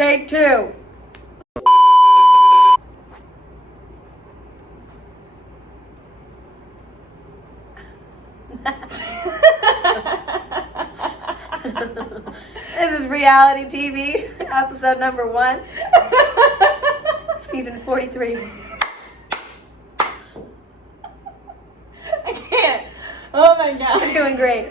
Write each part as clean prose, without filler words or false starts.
Take two. This is reality TV, episode number 1, season 43. I can't. Oh my god. We're doing great.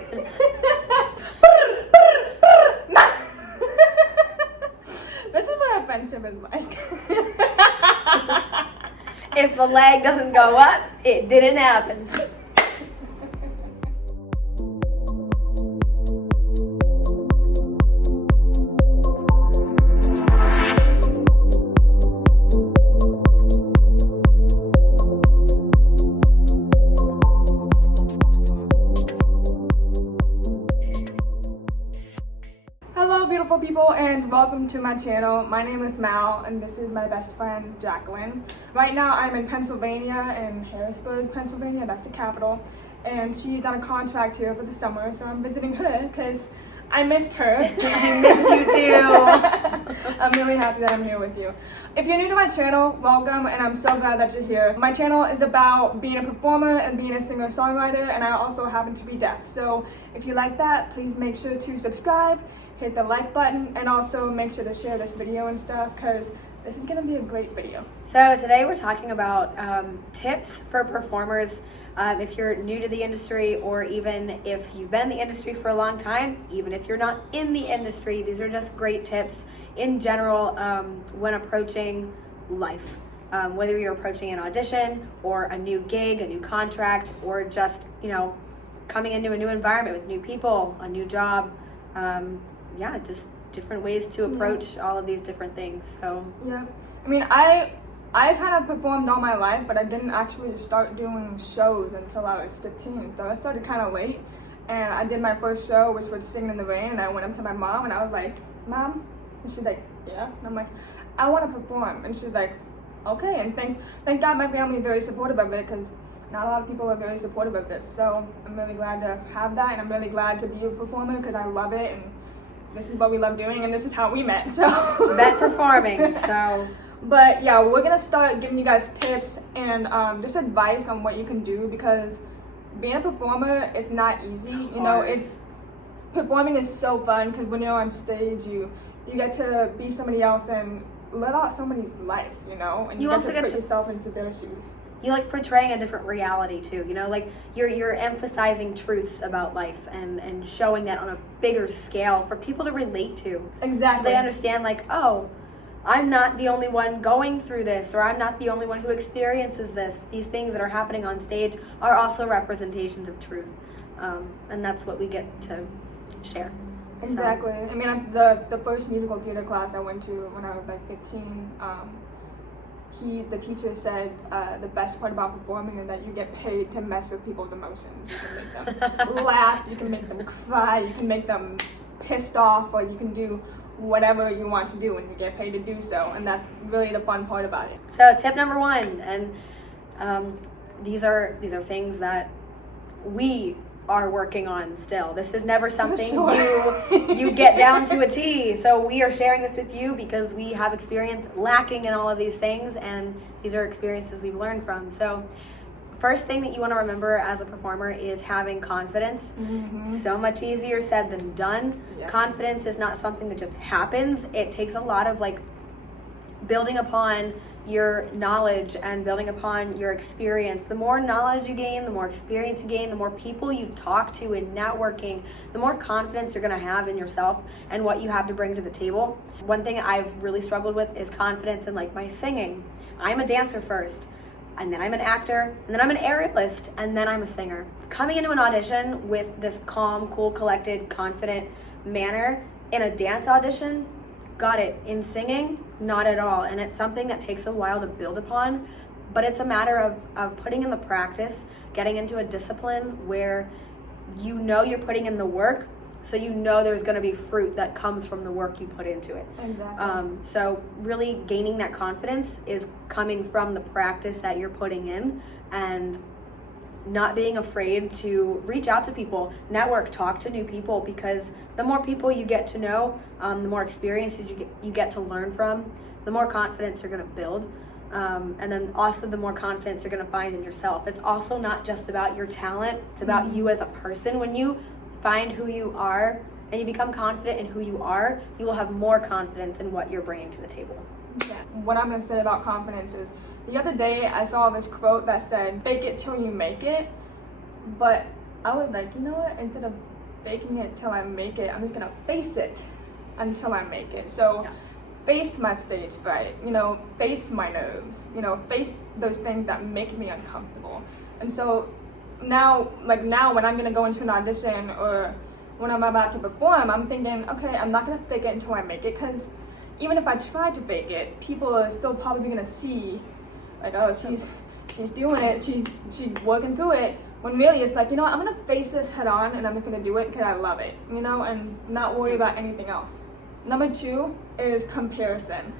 This is what a friendship is like. If the leg doesn't go up, it didn't happen. Hello beautiful people and welcome to my channel. My name is Mal and this is my best friend Jacquelyn. Right now I'm in Pennsylvania, in Harrisburg, Pennsylvania, that's the capital. And she's on a contract here for the summer, so I'm visiting her because I missed her. I missed you too. I'm really happy that I'm here with you. If you're new to my channel, welcome, and I'm so glad that you're here. My channel is about being a performer and being a singer-songwriter, and I also happen to be deaf. So if you like that, please make sure to subscribe, hit the like button, and also make sure to share this video and stuff, because this is gonna be a great video. So today we're talking about tips for performers. If you're new to the industry, or even if you've been in the industry for a long time, even if you're not in the industry, these are just great tips in general when approaching life. Whether you're approaching an audition or a new gig, a new contract, or just, coming into a new environment with new people, a new job. Just different ways to approach all of these different things. So yeah, I mean, I kind of performed all my life, but I didn't actually start doing shows until I was 15. So I started kind of late, and I did my first show, which was Singing in the Rain, and I went up to my mom, and I was like, Mom? And she's like, yeah. And I'm like, I want to perform. And she's like, okay. And thank God my family is very supportive of it, because not a lot of people are very supportive of this. So I'm really glad to have that, and I'm really glad to be a performer, because I love it, and this is what we love doing, and this is how we met. So met performing. So but yeah, we're gonna start giving you guys tips and just advice on what you can do, because being a performer is not easy. Performing is so fun, because when you're on stage, you get to be somebody else and live out somebody's life, and you also get to put yourself into their shoes. You portraying a different reality too, you're emphasizing truths about life and showing that on a bigger scale for people to relate to. Exactly. So they understand oh, I'm not the only one going through this, or I'm not the only one who experiences this. These things that are happening on stage are also representations of truth. And that's what we get to share. Exactly. So. I mean, the first musical theater class I went to when I was 15, the teacher said the best part about performing is that you get paid to mess with people's emotions. You can make them laugh, you can make them cry, you can make them pissed off, or you can do whatever you want to do, and you get paid to do so, and that's really the fun part about it. So tip number 1, and these are things that we are working on still. This is never something you get down to a T. So we are sharing this with you because we have experience lacking in all of these things, and these are experiences we've learned from. So first thing that you want to remember as a performer is having confidence. Mm-hmm. So much easier said than done. Yes. Confidence is not something that just happens. It takes a lot of building upon your knowledge and building upon your experience. The more knowledge you gain, the more experience you gain, the more people you talk to in networking, the more confidence you're going to have in yourself and what you have to bring to the table. One thing I've really struggled with is confidence in my singing. I'm a dancer first, and then I'm an actor, and then I'm an aerialist, and then I'm a singer. Coming into an audition with this calm, cool, collected, confident manner in a dance audition, got it. In singing, not at all. And it's something that takes a while to build upon, but it's a matter of putting in the practice, getting into a discipline where you're putting in the work, so there's going to be fruit that comes from the work you put into it. Exactly. So really gaining that confidence is coming from the practice that you're putting in, and not being afraid to reach out to people, network, talk to new people, because the more people you get to know, the more experiences you get to learn from, the more confidence you're going to build. And then also the more confidence you're going to find in yourself. It's also not just about your talent, it's about you as a person. When you find who you are and you become confident in who you are, you will have more confidence in what you're bringing to the table. Yeah. What I'm going to say about confidence is, the other day I saw this quote that said, fake it till you make it. But I was like, you know what, instead of faking it till I make it, I'm just going to face it until I make it. So face my stage fright, face my nerves, face those things that make me uncomfortable. And so now when I'm going to go into an audition or when I'm about to perform, I'm thinking, okay, I'm not going to fake it until I make it, because even if I try to fake it, people are still probably going to see, like, oh, she's doing it, she's working through it, when really it's like, I'm going to face this head on and I'm going to do it because I love it, and not worry about anything else. Number 2 is comparison.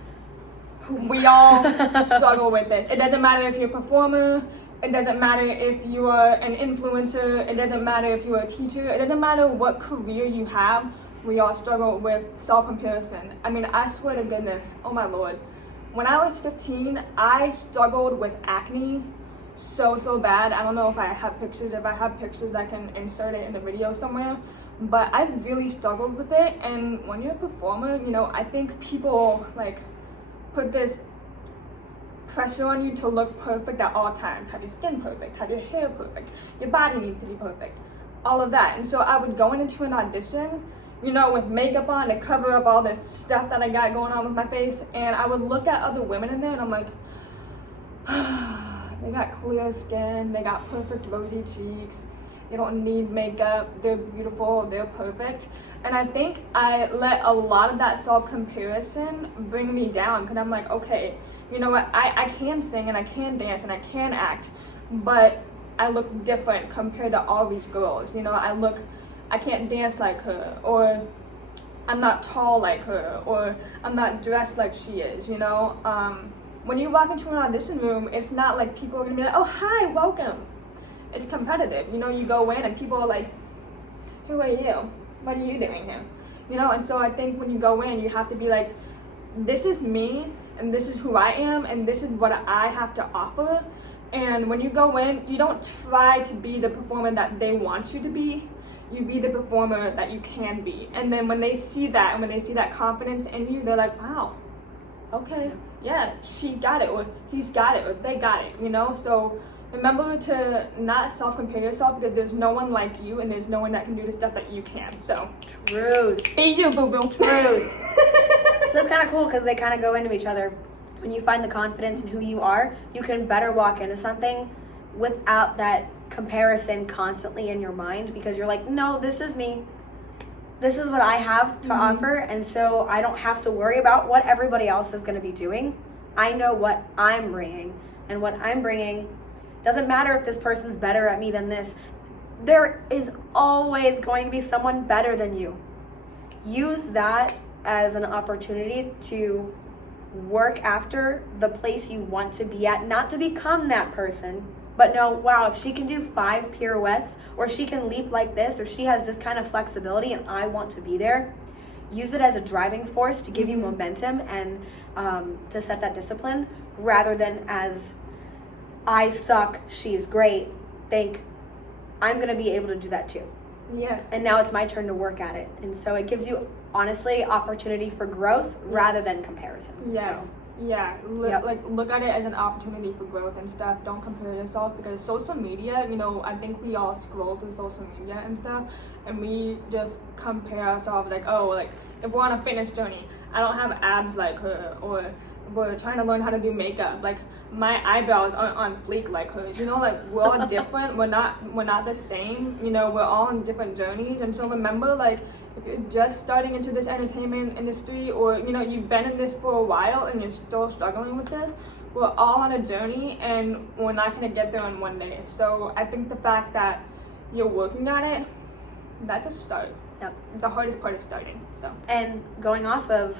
We all struggle with this. It doesn't matter if you're a performer, it doesn't matter if you are an influencer, it doesn't matter if you're a teacher, it doesn't matter what career you have, we all struggle with self-comparison. I mean, I swear to goodness, oh my Lord, when I was 15, I struggled with acne so bad. I don't know if I have pictures. If I have pictures, I can insert it in the video somewhere. But I really struggled with it, and when you're a performer, I think people put this pressure on you to look perfect at all times. Have your skin perfect, have your hair perfect, your body needs to be perfect, all of that. And so I would go into an audition, with makeup on to cover up all this stuff that I got going on with my face, and I would look at other women in there and I'm like, they got clear skin, they got perfect rosy cheeks, they don't need makeup, they're beautiful, they're perfect. And I think I let a lot of that self-comparison bring me down, because I'm like, okay, you know what, I can sing and I can dance and I can act, but I look different compared to all these girls. I can't dance like her, or I'm not tall like her, or I'm not dressed like she is, When you walk into an audition room, it's not like people are gonna be like, oh, hi, welcome. It's competitive, you go in and people are like, who are you? What are you doing here? And so I think when you go in, you have to be like, this is me, and this is who I am, and this is what I have to offer. And when you go in, you don't try to be the performer that they want you to be. You be the performer that you can be. And then when they see that, and when they see that confidence in you, they're like, wow, okay, yeah, she got it, or he's got it, or they got it, So remember to not self-compare yourself, because there's no one like you, and there's no one that can do the stuff that you can. So Truth. be you, boo-boo. Truth. So it's kind of cool, because they kind of go into each other. When you find the confidence in who you are, you can better walk into something without that comparison constantly in your mind, because you're like, no, this is me. This is what I have to offer, and so I don't have to worry about what everybody else is going to be doing. I know what I'm bringing, and what I'm bringing doesn't matter if this person's better at me than this. There is always going to be someone better than you. Use that as an opportunity to work after the place you want to be at, not to become that person, but know, wow, if she can do 5 pirouettes, or she can leap like this, or she has this kind of flexibility and I want to be there. Use it as a driving force to give you momentum and to set that discipline, rather than as, I suck, she's great. Think, I'm going to be able to do that too. Yes. And now it's my turn to work at it. And so it gives you, honestly, opportunity for growth rather than comparison. Yes. So. Yeah, look at it as an opportunity for growth and stuff. Don't compare yourself, because social media, I think we all scroll through social media and stuff, and we just compare ourselves like, oh, like if we're on a fitness journey, I don't have abs like her, or we're trying to learn how to do makeup, like my eyebrows aren't on fleek like hers, like we're all different, we're not the same, we're all on different journeys. And so remember, like, if you're just starting into this entertainment industry, or you've been in this for a while and you're still struggling with this, we're all on a journey, and we're not going to get there in one day. So I think the fact that you're working on it, that's a start. Yep. The hardest part is starting. So, and going off of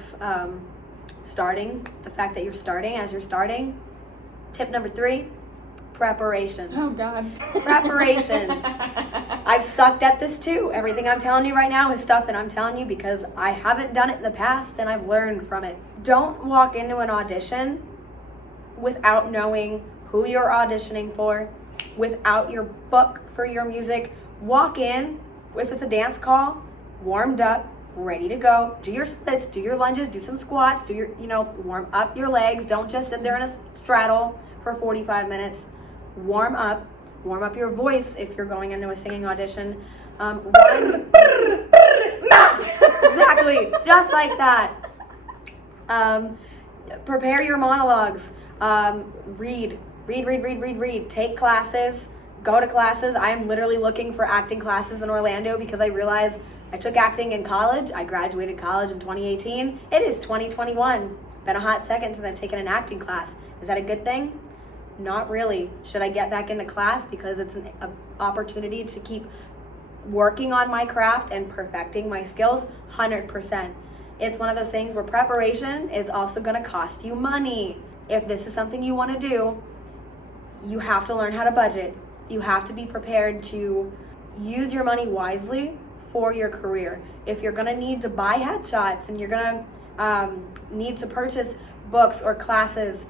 starting, the fact that you're starting, as you're starting, tip number 3, preparation. Oh God. Preparation. I've sucked at this too. Everything I'm telling you right now is stuff that I'm telling you because I haven't done it in the past and I've learned from it. Don't walk into an audition without knowing who you're auditioning for, without your book for your music. Walk in, if it's a dance call, warmed up, ready to go. Do your splits, do your lunges, do some squats, do your, warm up your legs. Don't just sit there in a straddle for 45 minutes. Warm up your voice if you're going into a singing audition. Exactly, just like that. Prepare your monologues. Read. Take classes. Go to classes. I am literally looking for acting classes in Orlando because I realized I took acting in college. I graduated college in 2018. It is 2021. Been a hot second since I've taken an acting class. Is that a good thing? Not really. Should I get back into class because it's an opportunity to keep working on my craft and perfecting my skills? 100%. It's one of those things where preparation is also going to cost you money. If this is something you want to do, you have to learn how to budget. You have to be prepared to use your money wisely for your career. If you're going to need to buy headshots and you're going to need to purchase books or classes,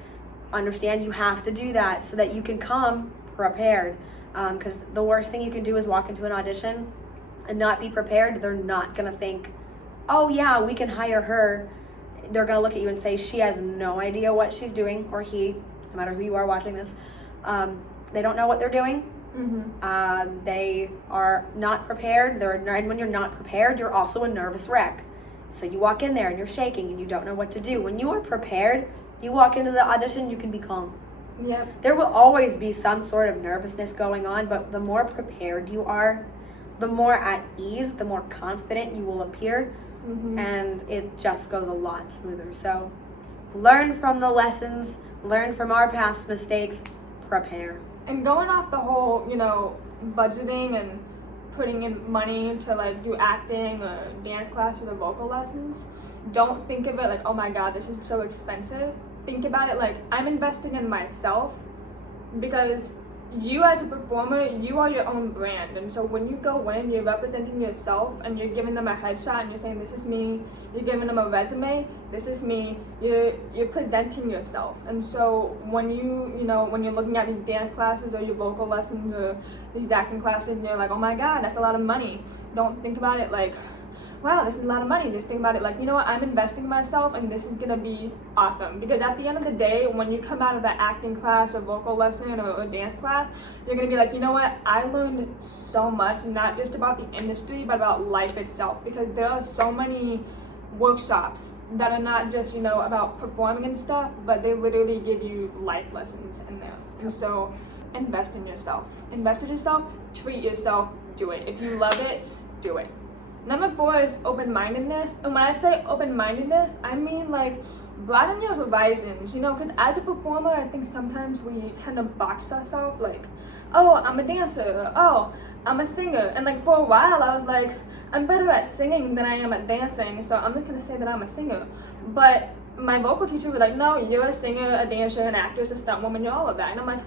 understand you have to do that so that you can come prepared. Because the worst thing you can do is walk into an audition and not be prepared. They're not going to think, oh yeah, we can hire her. They're going to look at you and say she has no idea what she's doing, or he, no matter who you are watching this. They don't know what they're doing. Mm-hmm. They are not prepared. And when you're not prepared, you're also a nervous wreck. So you walk in there and you're shaking and you don't know what to do. When you are prepared, you walk into the audition, you can be calm. Yep. There will always be some sort of nervousness going on, but the more prepared you are, the more at ease, the more confident you will appear. Mm-hmm. And it just goes a lot smoother. So learn from the lessons, learn from our past mistakes, prepare. And going off the whole, budgeting and putting in money to do acting or dance classes or vocal lessons, don't think of it like, oh my God, this is so expensive. Think about it like, I'm investing in myself, because you as a performer, you are your own brand. And so when you go in, you're representing yourself and you're giving them a headshot and you're saying, this is me. You're giving them a resume, this is me. You're presenting yourself. And so when when you're looking at these dance classes or your vocal lessons or these acting classes, and you're like, oh my God, that's a lot of money. Don't think about it like, wow, this is a lot of money. Just think about it like, I'm investing in myself and this is gonna be awesome. Because at the end of the day, when you come out of that acting class or vocal lesson or dance class, you're gonna be like, what? I learned so much, not just about the industry, but about life itself. Because there are so many workshops that are not just, about performing and stuff, but they literally give you life lessons in there. And so invest in yourself. Invest in yourself, treat yourself, do it. If you love it, do it. Number 4 is open-mindedness. And when I say open-mindedness, I mean broaden your horizons, because as a performer, I think sometimes we tend to box ourselves like, oh, I'm a dancer, oh, I'm a singer. And for a while, I was like, I'm better at singing than I am at dancing, so I'm just gonna say that I'm a singer. But my vocal teacher was like, no, you're a singer, a dancer, an actress, a stunt woman, you're all of that. And I'm like,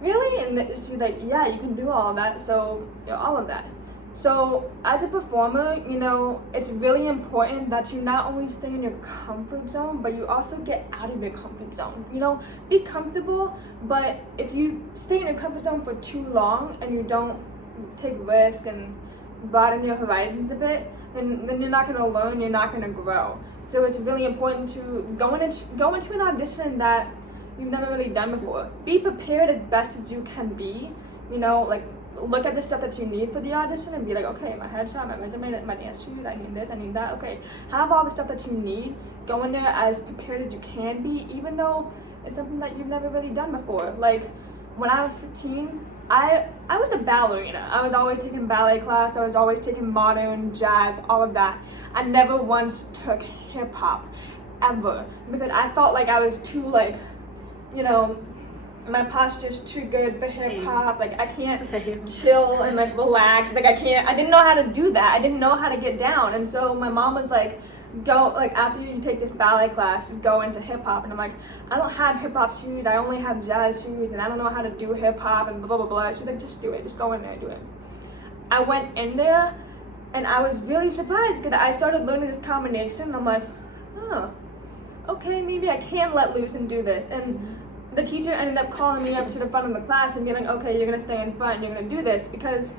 really? And she's like, yeah, you can do all of that, so you're all of that. So as a performer, it's really important that you not only stay in your comfort zone, but you also get out of your comfort zone. Be comfortable, but if you stay in your comfort zone for too long and you don't take risks and broaden your horizons a bit, then you're not going to learn, you're not going to grow. So it's really important to go into an audition that you've never really done before. Be prepared as best as you can be, look at the stuff that you need for the audition and be like, okay, my headshot, my resume, my dance shoes, I need this, I need that. Okay, have all the stuff that you need. Go in there as prepared as you can be, even though it's something that you've never really done before. When I was 15, I was a ballerina. I was always taking ballet class. I was always taking modern, jazz, all of that. I never once took hip hop, ever, because I felt like I was too my posture's too good for hip hop. I can't chill and relax. I didn't know how to do that. I didn't know how to get down. And so my mom was like, go, like, after you take this ballet class, you go into hip-hop. And I'm like, I don't have hip-hop shoes, I only have jazz shoes, and I don't know how to do hip-hop, and blah, blah, blah. She's like, just do it, just go in there and do it. I went in there, and I was really surprised, because I started learning this combination, and I'm like, oh, okay, maybe I can let loose and do this. And the teacher ended up calling me up to the front of the class and being like, okay, you're gonna stay in front and you're gonna do this, because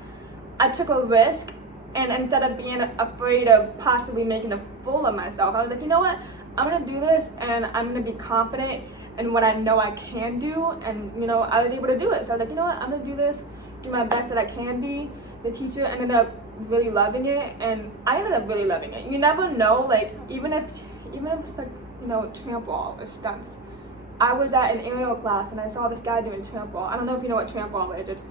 I took a risk, and instead of being afraid of possibly making a fool of myself, I was like, you know what, I'm gonna do this, and I'm gonna be confident in what I know I can do. And you know, I was able to do it, so I was like, you know what, I'm gonna do this, do my best that I can be. The teacher ended up really loving it, and I ended up really loving it. You never know, like, even if it's like, you know, tramp wall or stunts. I was at an aerial class and I saw this guy doing tramp wall. I don't know if you know what tramp wall is.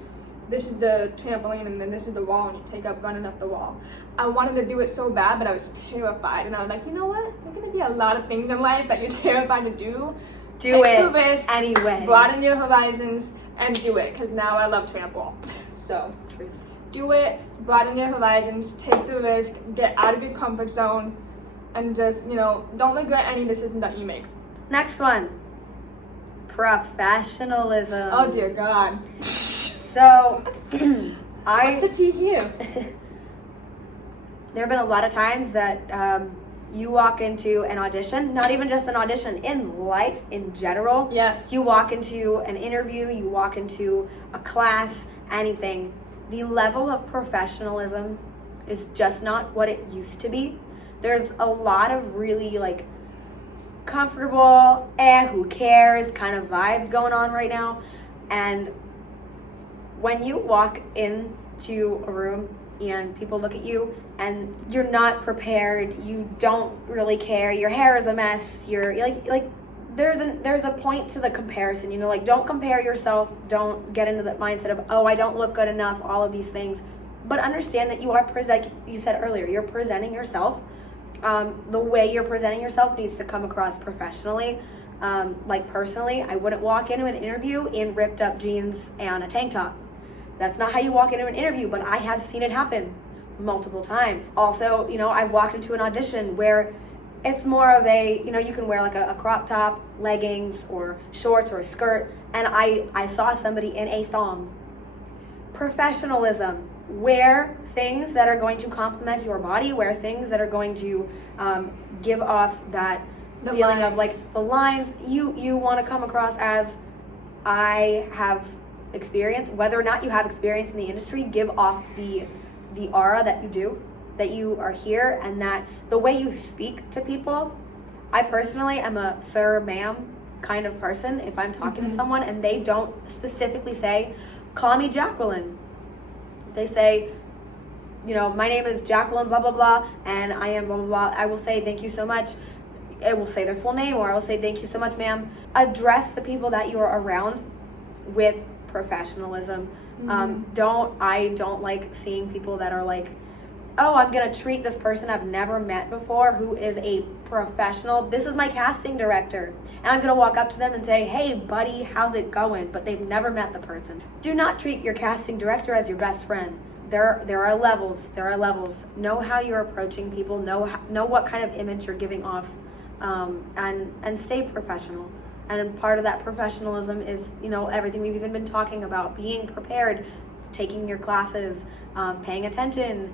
This is the trampoline, and then this is the wall, and you take up running up the wall. I wanted to do it so bad, but I was terrified, and I was like, you know what? There's gonna be a lot of things in life that you're terrified to do. Do Take it the risk, anyway. Broaden your horizons and do it, because now I love tramp wall. So do it, broaden your horizons, take the risk, get out of your comfort zone, and just, you know, don't regret any decision that you make. Next one, professionalism. Oh dear God. So, What's the tea here? There have been a lot of times that you walk into an audition, not even just an audition, in life in general. Yes. You walk into an interview, you walk into a class, anything. The level of professionalism is just not what it used to be. There's a lot of really like comfortable, who cares kind of vibes going on right now. And when you walk into a room and people look at you and you're not prepared, you don't really care, your hair is a mess, you're like there's a point to the comparison, you know, like, don't compare yourself, don't get into the mindset of, oh, I don't look good enough, all of these things. But understand that you are you said earlier, you're presenting yourself. The way you're presenting yourself needs to come across professionally. Like, personally, I wouldn't walk into an interview in ripped up jeans and a tank top. That's not how you walk into an interview, but I have seen it happen multiple times. Also, you know, I've walked into an audition where it's more of a, you know, you can wear like a crop top, leggings, or shorts, or a skirt, and I saw somebody in a thong. Professionalism. Wear things that are going to complement your body, wear things that are going to give off that feeling of like the lines. You want to come across as, I have experience. Whether or not you have experience in the industry, give off the aura that you do, that you are here, and that the way you speak to people. I personally am a sir, ma'am kind of person. If I'm talking to someone and they don't specifically say, call me Jacquelyn, they say, you know, my name is Jacquelyn, blah, blah, blah, and I am blah, blah, blah, I will say, thank you so much. I will say their full name, or I will say, thank you so much, ma'am. Address the people that you are around with professionalism. I don't like seeing people that are like, oh, I'm gonna treat this person I've never met before, who is a professional. This is my casting director, and I'm gonna walk up to them and say, hey buddy, how's it going? But they've never met the person. Do not treat your casting director as your best friend. There are levels. Know how you're approaching people. Know what kind of image you're giving off, and stay professional. And part of that professionalism is, you know, everything we've even been talking about: being prepared, taking your classes, paying attention,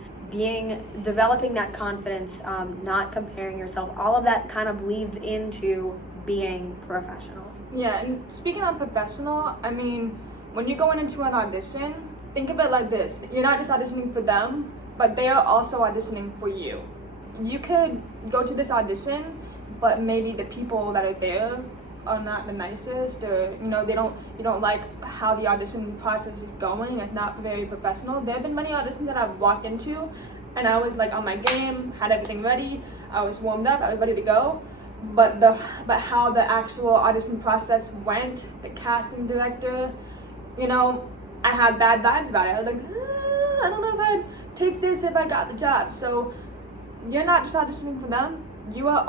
developing that confidence, not comparing yourself. All of that kind of leads into being professional. Yeah, and speaking of professional, I mean, when you're going into an audition, think of it like this. You're not just auditioning for them, but they are also auditioning for you. You could go to this audition, but maybe the people that are there are not the nicest, or, you know, you don't like how the audition process is going. It's not very professional. There have been many auditions that I've walked into and I was like on my game, had everything ready, I was warmed up, I was ready to go. But how the actual audition process went, the casting director, you know, I had bad vibes about it. I was like, I don't know if I'd take this if I got the job. So you're not just auditioning for them. You are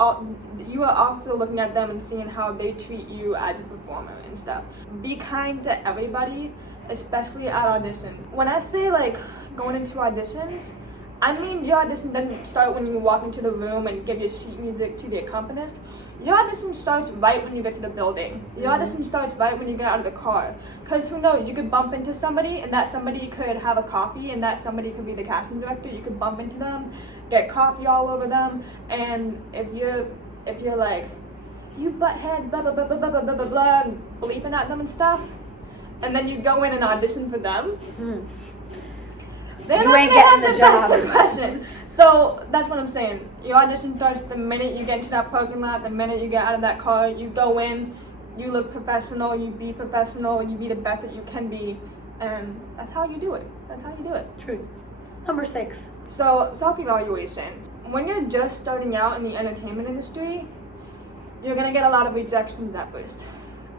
also looking at them and seeing how they treat you as a performer and stuff. Be kind to everybody, especially at auditions. When I say like going into auditions, I mean, your audition doesn't start when you walk into the room and give your sheet music to the accompanist. Your audition starts right when you get to the building. Your audition starts right when you get out of the car. Because who knows, you could bump into somebody, and that somebody could have a coffee, and that somebody could be the casting director. You could bump into them, get coffee all over them, and if you're like, you butthead, blah, blah, blah, blah, blah, blah, blah, blah, and bleeping at them and stuff, and then you go in and audition for them, they're You not ain't gonna have getting the the job. best impression. So that's what I'm saying. Your audition starts the minute you get into that parking lot, the minute you get out of that car, you go in, you look professional, you be professional, you be the best that you can be, and that's how you do it. That's how you do it. Truth. Number 6. So, self-evaluation. When you're just starting out in the entertainment industry, you're gonna get a lot of rejections at first.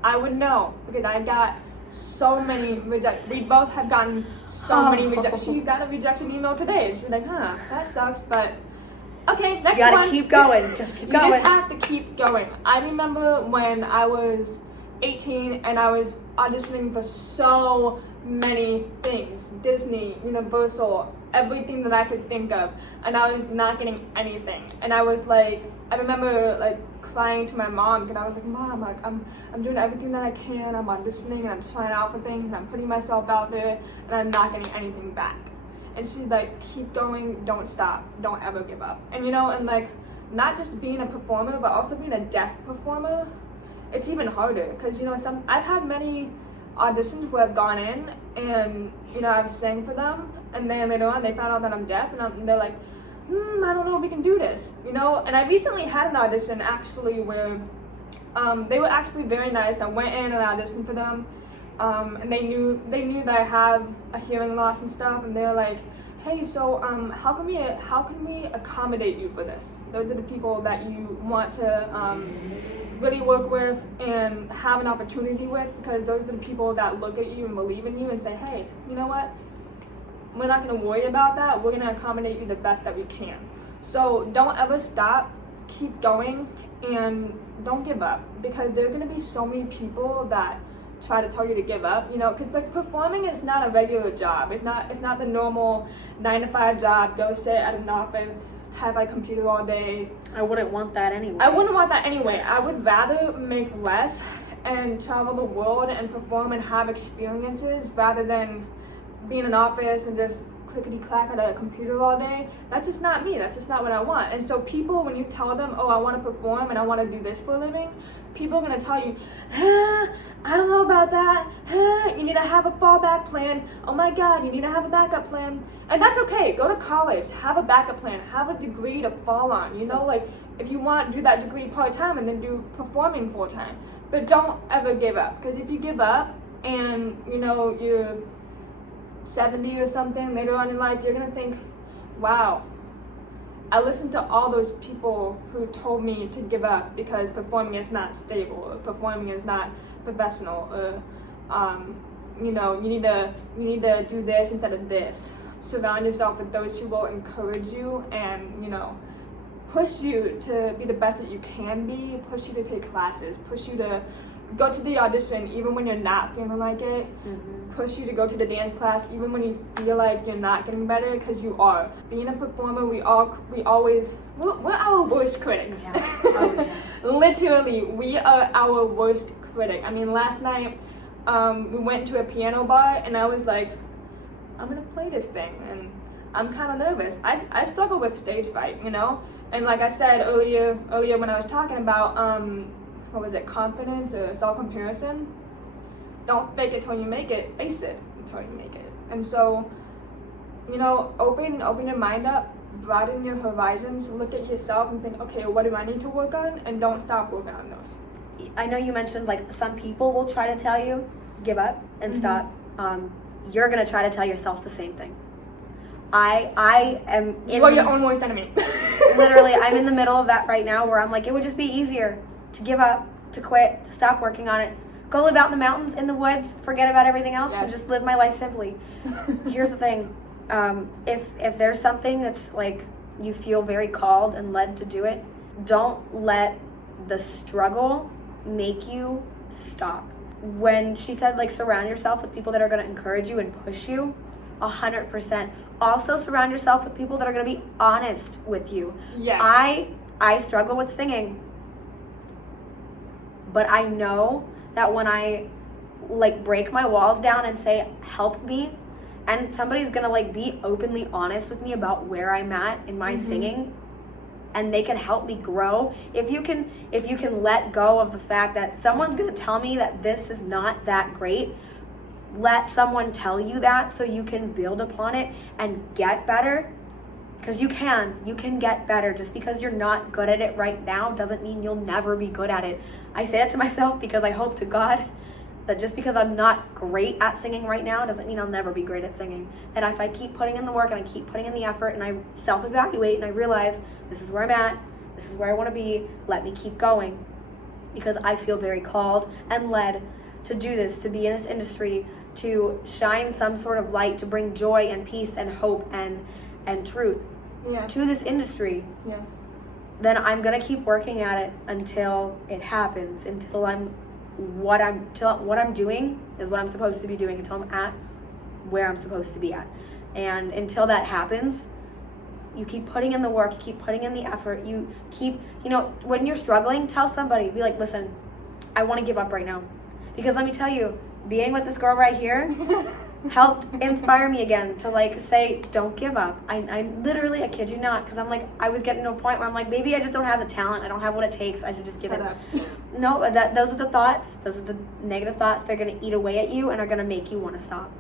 I would know, because I got so many rejections. We both have gotten so many rejections. She got a rejection email today. She's like, that sucks, but okay, next You one. gotta keep going. Just keep going. You just have to keep going. I remember when I was 18 and I was auditioning for so many things. Disney, Universal, everything that I could think of. And I was not getting anything. And I was like, I remember like crying to my mom, and I was like, Mom, like I'm doing everything that I can. I'm auditioning and I'm trying out for things and I'm putting myself out there and I'm not getting anything back. And she's like, keep going, don't stop, don't ever give up. And and like, not just being a performer, but also being a deaf performer, it's even harder, because I've had many auditions where I've gone in and I've sang for them, and then later on they found out that I'm deaf, and they're like, I don't know if we can do this, And I recently had an audition actually where they were actually very nice. I went in and auditioned for them, and they knew that I have a hearing loss and stuff, and they were like, hey, so how can we accommodate you for this? Those are the people that you want to really work with and have an opportunity with, because those are the people that look at you and believe in you and say, hey, you know what? We're not going to worry about that. We're going to accommodate you the best that we can. So don't ever stop. Keep going and don't give up, because there are going to be so many people that try to tell you to give up, because like performing is not a regular job. It's not the normal 9-to-5 job. Go sit at an office, type on a computer all day. I wouldn't want that anyway. I wouldn't want that anyway. I would rather make less and travel the world and perform and have experiences rather than be in an office and just clickety-clack at a computer all day. That's just not me. That's just not what I want. And so people, when you tell them, oh, I want to perform and I want to do this for a living, people are going to tell you, I don't know about that. You need to have a fallback plan. Oh my God, you need to have a backup plan. And that's okay. Go to college. Have a backup plan. Have a degree to fall on. Like if you want, do that degree part-time and then do performing full-time. But don't ever give up. Because if you give up and, you're 70 or something later on in life, you're going to think, wow, I listened to all those people who told me to give up because performing is not stable, or performing is not professional, or you need to do this instead of this. Surround yourself with those who will encourage you and push you to be the best that you can be, push you to take classes, push you to go to the audition even when you're not feeling like it, push you to go to the dance class even when you feel like you're not getting better, because you are. Being a performer, we're our worst critic. Yeah. Oh, yeah. Literally, we are our worst critic. I mean, last night we went to a piano bar and I was like, I'm gonna play this thing, and I'm kind of nervous. I struggle with stage fright, and like I said earlier when I was talking about confidence or self-comparison. Don't fake it till you make it, face it until you make it. And so, open your mind up, broaden your horizons, look at yourself and think, okay, what do I need to work on? And don't stop working on those. I know you mentioned like some people will try to tell you, give up and stop. You're going to try to tell yourself the same thing. I am in You're your own worst enemy. Literally, I'm in the middle of that right now where I'm like, it would just be easier to give up, to quit, to stop working on it. Go live out in the mountains, in the woods, forget about everything else, and just live my life simply. Here's the thing. If there's something that's like you feel very called and led to do it, don't let the struggle make you stop. When she said like surround yourself with people that are going to encourage you and push you, 100%. Also surround yourself with people that are going to be honest with you. Yes. I struggle with singing, but I know that when I like break my walls down and say help me, and somebody's gonna like be openly honest with me about where I'm at in my singing, and they can help me grow. If you can let go of the fact that someone's gonna tell me that this is not that great, let someone tell you that so you can build upon it and get better. Because you can get better. Just because you're not good at it right now doesn't mean you'll never be good at it. I say it to myself because I hope to God that just because I'm not great at singing right now doesn't mean I'll never be great at singing. And if I keep putting in the work and I keep putting in the effort and I self-evaluate and I realize this is where I'm at, this is where I want to be, let me keep going. Because I feel very called and led to do this, to be in this industry, to shine some sort of light, to bring joy and peace and hope and truth to this industry. Yes. Then I'm gonna keep working at it until it happens, until what I'm doing is what I'm supposed to be doing, until I'm at where I'm supposed to be at. And until that happens, you keep putting in the work, you keep putting in the effort, you keep, when you're struggling, tell somebody, be like, listen, I want to give up right now. Because let me tell you, being with this girl right here helped inspire me again to like say, don't give up. I literally, I kid you not, because I'm like, I was getting to a point where I'm like, maybe I just don't have the talent, I don't have what it takes, I should just give it up. No, those are the thoughts, those are the negative thoughts. They're going to eat away at you and are going to make you want to stop.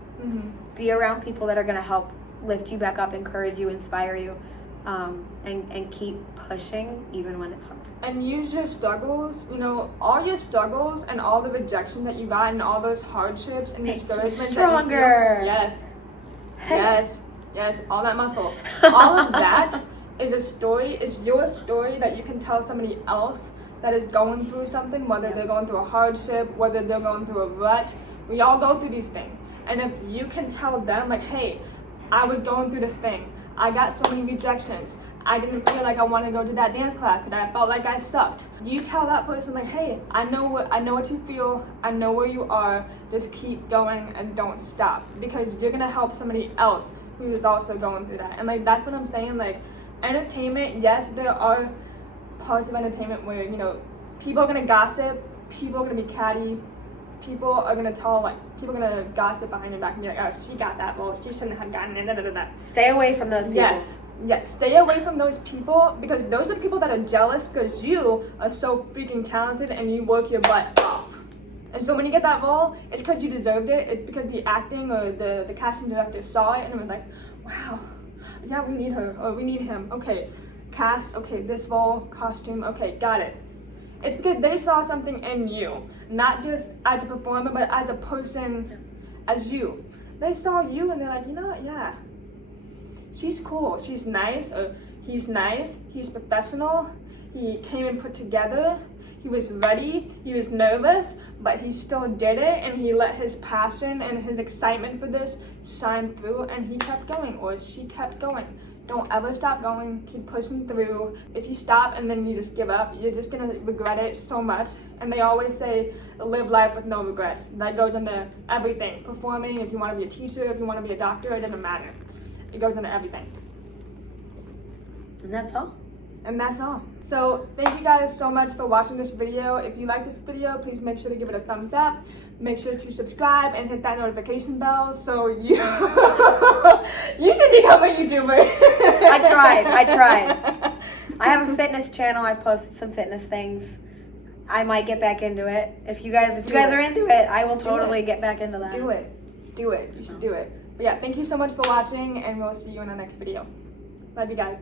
Be around people that are going to help lift you back up, encourage you, inspire you, and keep pushing even when it's hard. And use your struggles, all your struggles and all the rejection that you got and all those hardships and discouragements. Stronger. Yes, all that muscle. All of that is a story, is your story that you can tell somebody else that is going through something, whether they're going through a hardship, whether they're going through a rut. We all go through these things. And if you can tell them, like, hey, I was going through this thing. I got so many rejections. I didn't feel like I wanted to go to that dance class because I felt like I sucked. You tell that person, like, hey, I know what you feel. I know where you are. Just keep going and don't stop, because you're gonna help somebody else who is also going through that. And like, that's what I'm saying. Like, entertainment, yes, there are parts of entertainment where people are gonna gossip, people are gonna be catty, people are gonna gossip behind your back and be like, oh, she got that, well, she shouldn't have gotten it. Stay away from those people. Yes, stay away from those people, because those are people that are jealous because you are so freaking talented and you work your butt off. And so when you get that role, it's because you deserved it. It's because the acting or the casting director saw it and it was like, wow, yeah, we need her or we need him. Okay, cast, okay, this role, costume, okay, got it. It's because they saw something in you, not just as a performer, but as a person, as you. They saw you and they're like, you know what, yeah, she's cool, she's nice, or he's nice, he's professional, he came and put together, he was ready, he was nervous, but he still did it, and he let his passion and his excitement for this shine through, and he kept going, or she kept going. Don't ever stop going, keep pushing through. If you stop and then you just give up, you're just gonna regret it so much. And they always say, live life with no regrets. That goes into everything. Performing, if you wanna be a teacher, if you wanna be a doctor, it doesn't matter. It goes into everything. And that's all. And that's all. So thank you guys so much for watching this video. If you like this video, please make sure to give it a thumbs up. Make sure to subscribe and hit that notification bell so you you should become a YouTuber. I tried. I have a fitness channel. I've posted some fitness things. I might get back into it. If you guys are into it, I will totally get back into that. Do it. You should do it. But yeah, thank you so much for watching, and we'll see you in our next video. Love you guys.